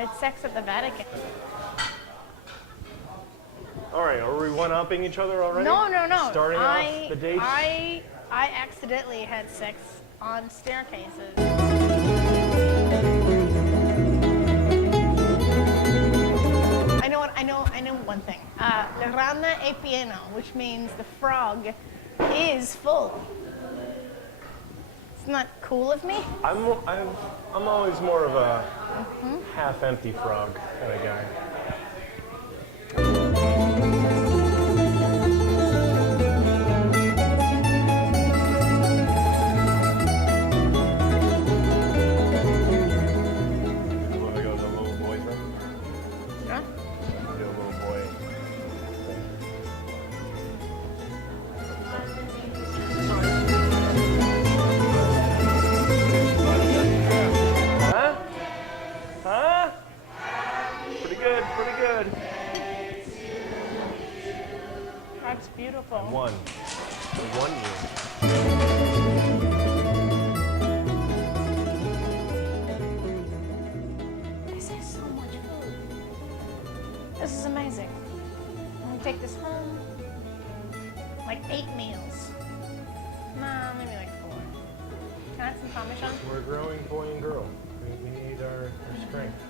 It's sex at the Vatican. All right, are we one-upping each other already? No. Starting off the date? I accidentally had sex on staircases. I know one thing. La rana è pieno, which means the frog is full. It's not cool of me. I'm always more of a half-empty frog kind of guy. That's beautiful. One year. This is so much food. This is amazing. I'm gonna take this home. Like 8 meals. Nah, maybe like 4. Can I have some Parmesan? We're a growing boy and girl. We need our strength.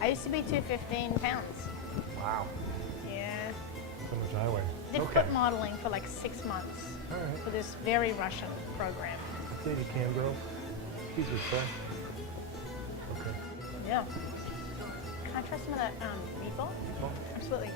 I used to be 215 pounds. Wow. Yeah. So much I weigh. Did foot modeling for like 6 months. All right. For this very Russian program. I think you can, girl. Piece of stuff. Okay. Yeah. Can I try some of that meatball? Oh. Absolutely.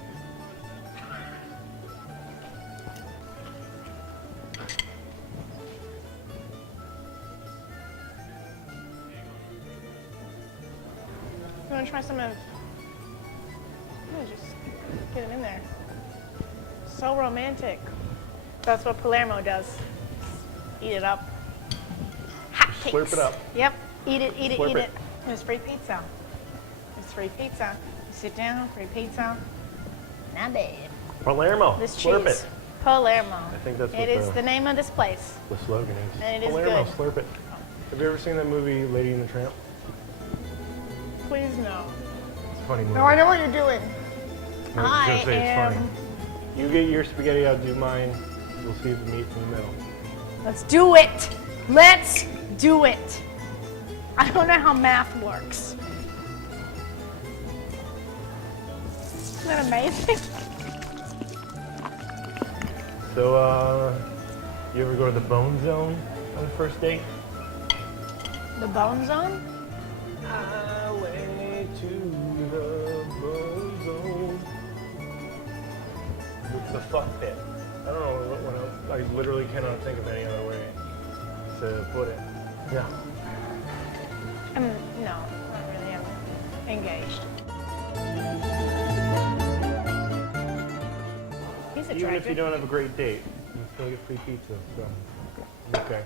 You want to try some of... I'm going to just get it in there. So romantic. That's what Palermo does. Eat it up. Hot cakes. Slurp it up. Yep. Eat it, Slurp eat it. There's free pizza. There's free pizza. You sit down, free pizza. Not bad. Palermo. This Slurp cheese. it. Palermo. I think that's what it is the name of this place. the slogan is. And it is Palermo, good. slurp it. Have you ever seen that movie, Lady and the Tramp? Please no. It's a funny movie. No, I know what you're doing. I was gonna say it's funny. You get your spaghetti, I'll do mine. We'll see the meat in the middle. Let's do it. Let's do it. I don't know how math works. Isn't that amazing? So, you ever go to the Bone Zone on the first date? The Bone Zone? Highway to the Bone Zone. The fuck pit. I don't know what else. I literally cannot think of any other way to put it. Yeah. No, not really. I'm engaged. He's attractive. Even if you don't have a great date, you still get free pizza. So, okay.